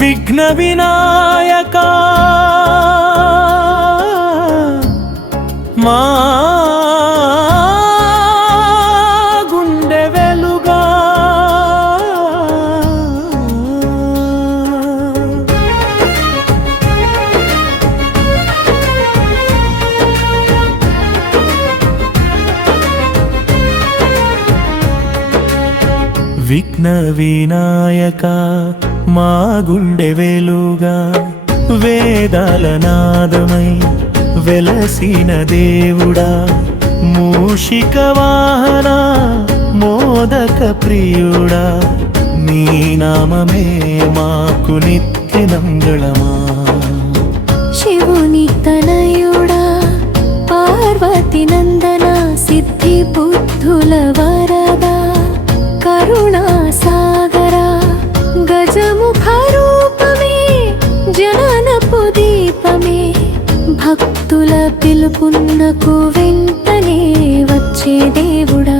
విఘ్న వినాయకా మా గుండె వెలుగా విఘ్న వినాయక మా గుండె వెలుగా వేదాల నాదమై వెలసిన దేవుడా మూషిక వాహన మోదక ప్రియుడా నీ నామమే మాకు నిత్య మంగళమా శివుని తనయుడా పార్వతి నందన సిద్ధి బుద్ధుల వరదా కరుణా సాగరా గజముఖ రూపమే జననపు దీపమే భక్తుల పిలుపున్నకు వెంటనే వచ్చే దేవుడా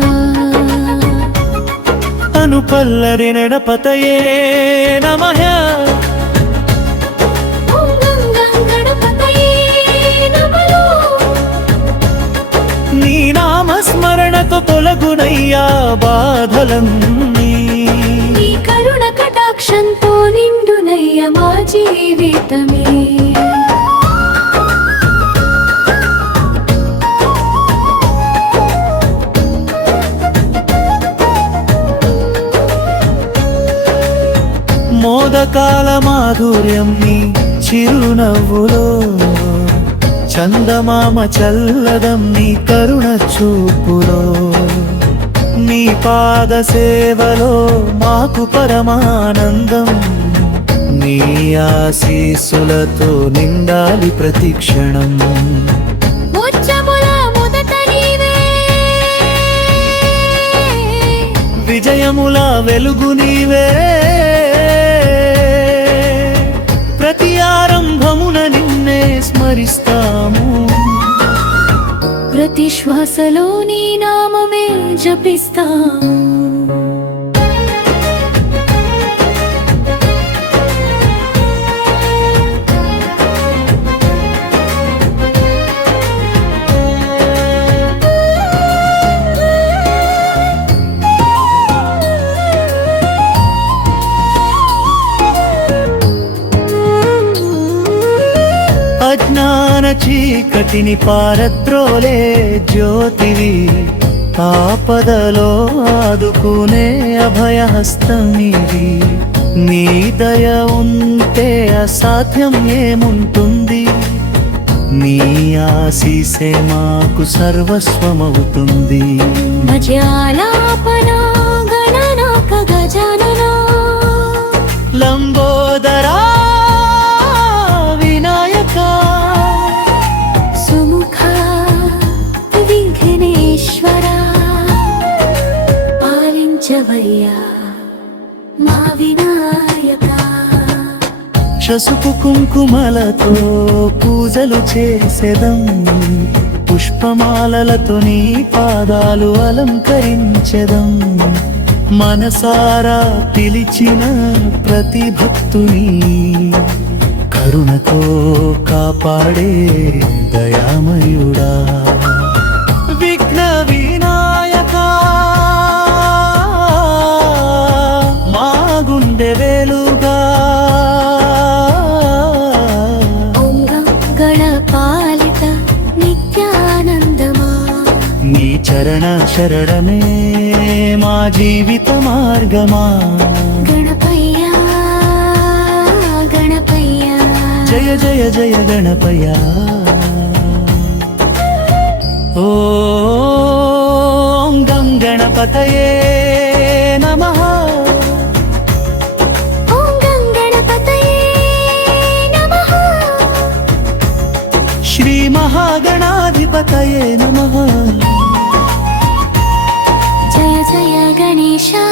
అనుపల్లరి నడపతయే నమః నీ నామస్మరణతో తొలగునయ్యా బాధలన్నీ నీ కరుణ కటాక్షంతో నిండునయ్య మా జీవితమే మోదకాల మాధుర్యం నీ చిరునవ్వులో చందమామ చల్లదం నీ కరుణ చూపులో నీ పాద సేవలో మాకు పరమానందం నీ ఆశీస్సులతో నిండాలి ప్రతిక్షణం విజయముల వెలుగు నీవే ప్రతి ఆరంభమున నిన్నే స్మరిస్తాము ప్రతి శ్వాసలో నీ నామమే జపిస్తాము అజ్ఞాన చీకటిని పారద్రోలే జ్యోతివి ఆపదలో ఆదుకునే అభయహస్తం నీది నీ దయ ఉంటే అసాధ్యం ఏముంటుంది నీ ఆశీసే మాకు సర్వస్వమవుతుంది భజాలాపనా గణనాక గజాననా లంబోదరా మా వినాయకా పసుపు కుంకుమలతో పూజలు చేసెదం పుష్పమాలలతో నీ పాదాలు అలంకరించెదం మనసారా పిలిచిన ప్రతి భక్తుని కరుణతో కాపాడే దయామయుడా విఘ్న వినాయకా మా గుండె వెలుగా గణపాలిత నిత్యానందమా నీ చరణ శరణమే మా జీవిత మార్గమా గణపయ్యా గణపయ్యా జయ జయ జయ గణపయ్యా ఓం గం గణపతయే నమః ఓం గం గణపతయే నమః శ్రీ మహాగణాధిపతయే నమః జయ జయ గణేశా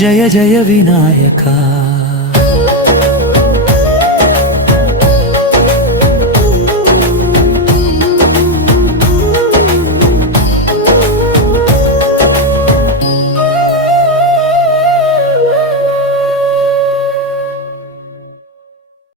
జయ జయ వినాయకా